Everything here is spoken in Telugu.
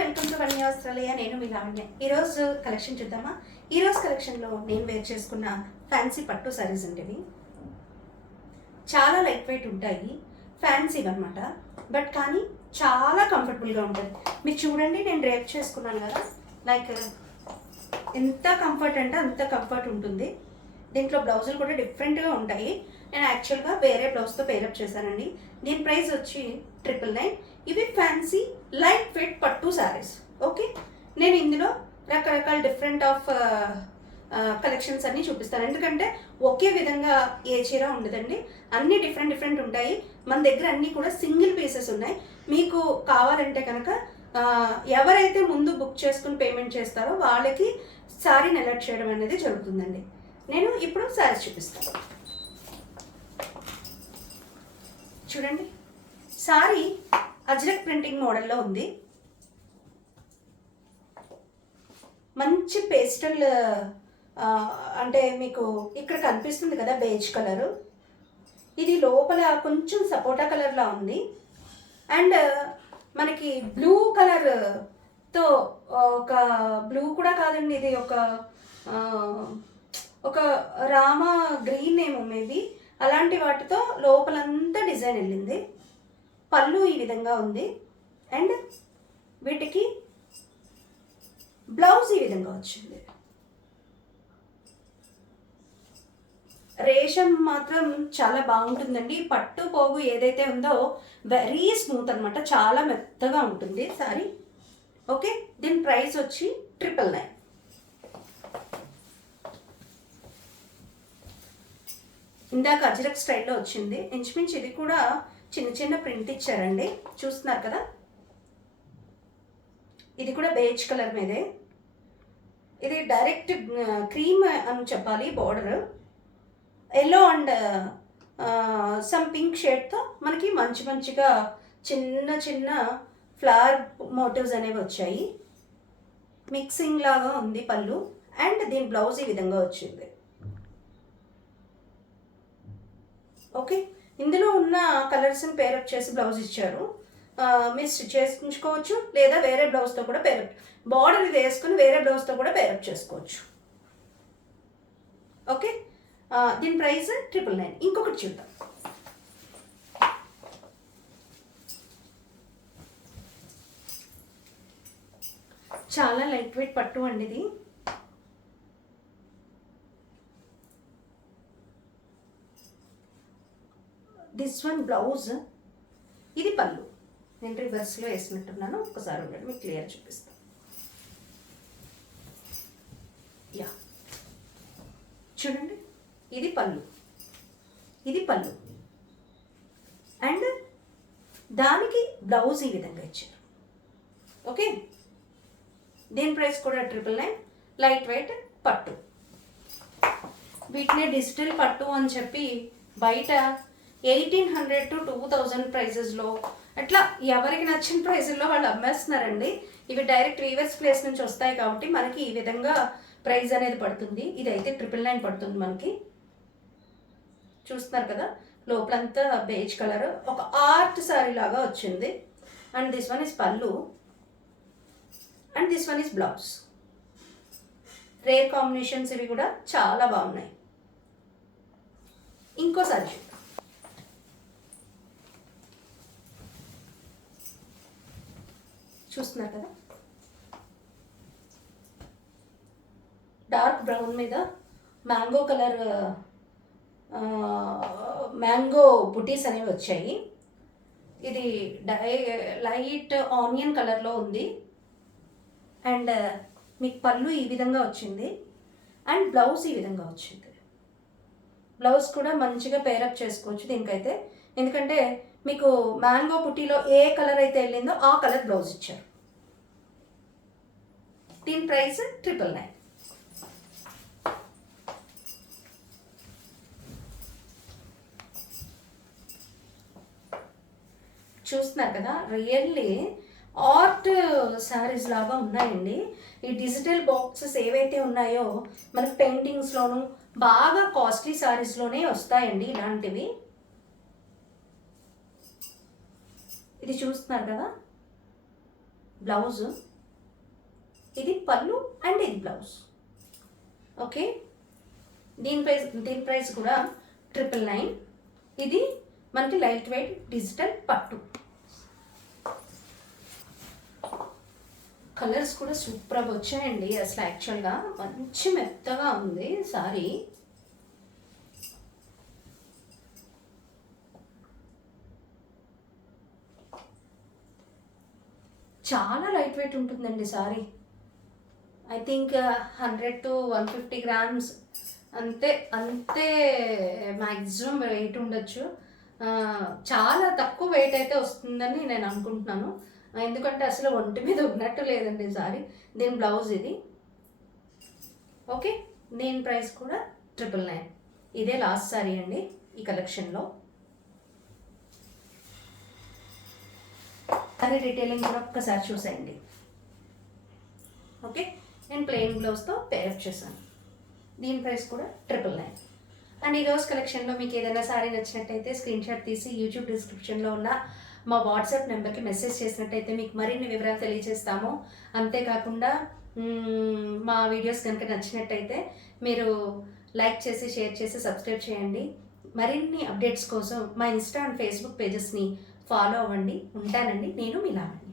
Welcome to one Australia. నేను మీ లావణ్య. ఈరోజు కలెక్షన్ చూద్దామా. ఈరోజు కలెక్షన్లో నేను వేర్ చేసుకున్న ఫ్యాన్సీ పట్టు సారీస్ అంటే చాలా లైట్ వెయిట్ ఉంటాయి, ఫ్యాన్సీ అనమాట. బట్ కానీ చాలా కంఫర్టబుల్గా ఉంటుంది. మీరు చూడండి, నేను రేప్ చేసుకున్నాను కదా, లైక్ ఎంత కంఫర్ట్ అంటే అంత కంఫర్ట్ ఉంటుంది. దీంట్లో బ్లౌజులు కూడా డిఫరెంట్గా ఉంటాయి. నేను యాక్చువల్గా వేరే బ్లౌజ్తో పేరప్ చేశానండి. దీని ప్రైస్ వచ్చి 999. ఇవి ఫ్యాన్సీ లైట్ వెయిట్ పట్టు శారీస్. ఓకే, నేను ఇందులో రకరకాల డిఫరెంట్ ఆఫ్ కలెక్షన్స్ అన్నీ చూపిస్తాను. ఎందుకంటే ఒకే విధంగా ఏ చీర ఉండదండి, అన్నీ డిఫరెంట్ ఉంటాయి. మన దగ్గర అన్నీ కూడా సింగిల్ పీసెస్ ఉన్నాయి. మీకు కావాలంటే కనుక ఎవరైతే ముందు బుక్ చేసుకుని పేమెంట్ చేస్తారో వాళ్ళకి శారీని అలర్ట్ చేయడం అనేది జరుగుతుందండి. నేను ఇప్పుడు శారీస్ చూపిస్తాను. చూడండి, సారీ అజ్రక్ ప్రింటింగ్ మోడల్లో ఉంది. మంచి పేస్టల్ అంటే మీకు ఇక్కడ కనిపిస్తుంది కదా, బేజ్ కలరు. ఇది లోపల కొంచెం సపోటా కలర్లా ఉంది. అండ్ మనకి బ్లూ కలర్తో ఒక బ్లూ కూడా కాదండి, ఇది ఒక రామ గ్రీన్ ఏమో మేబీ, అలాంటి వాటితో లోపలంతా డిజైన్ వెళ్ళింది. పళ్ళు ఈ విధంగా ఉంది. అండ్ వీటికి బ్లౌజ్ ఈ విధంగా వచ్చింది. రేషం మాత్రం చాలా బాగుంటుందండి. పట్టు పోగు ఏదైతే ఉందో వెరీ స్మూత్ అనమాట, చాలా మెత్తగా ఉంటుంది సారీ. ఓకే, దీని ప్రైస్ వచ్చి 999. ఇందాక అజ్రక్ స్టైల్లో వచ్చింది. ఇంచుమించు ఇది కూడా చిన్న ప్రింట్ ఇచ్చారండి, చూస్తున్నారు కదా. ఇది కూడా బేజ్ కలర్ మీదే. ఇది డైరెక్ట్ క్రీమ్ అని చెప్పాలి. Border yellow and some pink షేడ్తో మనకి మంచిగా చిన్న ఫ్లవర్ మోటివ్స్ అనేవి వచ్చాయి. మిక్సింగ్ లాగా ఉంది పళ్ళు. అండ్ దీని బ్లౌజ్ ఈ విధంగా వచ్చింది. ఓకే, ఇందులో ఉన్న కలర్స్ని పేరప్ చేసి బ్లౌజ్ ఇచ్చారు. మీరు స్టిచ్ చేసుకుంచుకోవచ్చు, లేదా వేరే బ్లౌజ్తో కూడా పేరప్, బార్డర్ ఇది వేసుకుని వేరే బ్లౌజ్తో కూడా పేరప్ చేసుకోవచ్చు. ఓకే, దీని ప్రైస్ 999. ఇంకొకటి చూద్దాం. చాలా లైట్ వెయిట్ పట్టు అండి ఇది. దిస్ వన్ బ్లౌజ్, ఇది పళ్ళు. నేను రివర్స్లో వేసినట్టున్నాను, ఒకసారి ఉండండి మీకు క్లియర్ చూపిస్తాను. యా, చూడండి, ఇది పళ్ళు, ఇది పళ్ళు. అండ్ దానికి బ్లౌజ్ ఈ విధంగా ఇచ్చారు. ఓకే, దీని ప్రైస్ కూడా 999. లైట్ వెయిట్ పట్టు. వీటినే డిజిటల్ పట్టు అని చెప్పి బయట 1800 to 2000 ప్రైజెస్లో అట్లా ఎవరికి నచ్చిన ప్రైజుల్లో వాళ్ళు అమ్మేస్తున్నారండి. ఇవి డైరెక్ట్ వీవర్స్ ప్లేస్ నుంచి వస్తాయి కాబట్టి మనకి ఈ విధంగా ప్రైస్ అనేది పడుతుంది. ఇదైతే 999 పడుతుంది మనకి. చూస్తున్నారు కదా, లోపలంతా బేజ్ కలర్, ఒక ఆర్ట్ సారీ లాగా వచ్చింది. అండ్ దిస్ వన్ ఇస్ పళ్ళు and this one is blouse. Rare combinations ఇవి కూడా చాలా బాగున్నాయి. ఇంకోసారి చూస్తున్నారు కదా, డార్క్ బ్రౌన్ మీద మ్యాంగో కలర్, మ్యాంగో బుటీస్ అనేవి వచ్చాయి. ఇది లైట్ ఆనియన్ కలర్లో ఉంది. అండ్ మీకు పళ్ళు ఈ విధంగా వచ్చింది. అండ్ బ్లౌజ్ ఈ విధంగా వచ్చింది. బ్లౌజ్ కూడా మంచిగా పేరప్ చేసుకోవచ్చు దీనికైతే, ఎందుకంటే మీకు మ్యాంగో పుట్టిలో ఏ కలర్ అయితే వెళ్ళిందో ఆ కలర్ బ్లౌజ్ ఇచ్చారు. దీని ప్రైస్ 999. చూస్తున్నారు కదా, రియల్లీ ఆర్ట్ శారీస్ లాగా ఉన్నాయండి. ఈ డిజిటల్ బాక్సెస్ ఏవైతే ఉన్నాయో మనకు పెయింటింగ్స్లోను బాగా కాస్ట్లీ శారీస్లోనే వస్తాయండి ఇలాంటివి. ఇది చూస్తున్నారు కదా, బ్లౌజ్ ఇది పళ్ళు అండ్ ఇది బ్లౌజ్. ఓకే, దీని ప్రైస్ కూడా 999. ఇది మనకి లైట్ వెయిట్ డిజిటల్ పట్టు. కలర్స్ కూడా సూపర్గా వచ్చాయండి. అసలు యాక్చువల్గా మంచి మెత్తగా ఉంది సారీ. చాలా లైట్ వెయిట్ ఉంటుందండి sorry. I think 100 to 150 grams అంతే మ్యాక్సిమం వెయిట్ ఉండొచ్చు. చాలా తక్కువ వెయిట్ అయితే వస్తుందని నేను అనుకుంటున్నాను, ఎందుకంటే అసలు ఒంటి మీద ఉన్నట్టు లేదండి సారీ. దీని బ్లౌజ్ ఇది. ఓకే, దీని ప్రైస్ కూడా 999. ఇదే లాస్ట్ సారీ అండి ఈ కలెక్షన్లో. సారీ డీటెయిలింగ్ కూడా ఒక్కసారి చూసేయండి. ఓకే, నేను ప్లెయిన్ బ్లౌజ్తో పేరప్ చేశాను. దీని ప్రైస్ కూడా 999. అండ్ ఈరోజు కలెక్షన్లో మీకు ఏదైనా సారీ నచ్చినట్టయితే స్క్రీన్ షాట్ తీసి యూట్యూబ్ డిస్క్రిప్షన్లో ఉన్న మా వాట్సాప్ నెంబర్కి మెసేజ్ చేసినట్టయితే మీకు మరిన్ని వివరాలు తెలియజేస్తాము. అంతేకాకుండా మా వీడియోస్ కనుక నచ్చినట్టయితే మీరు లైక్ చేసి షేర్ చేసి సబ్స్క్రైబ్ చేయండి. మరిన్ని అప్డేట్స్ కోసం మా ఇన్స్టా అండ్ ఫేస్బుక్ పేజెస్ని ఫాలో అవ్వండి. ఉంటానండి, నేను మీ లావణ్య.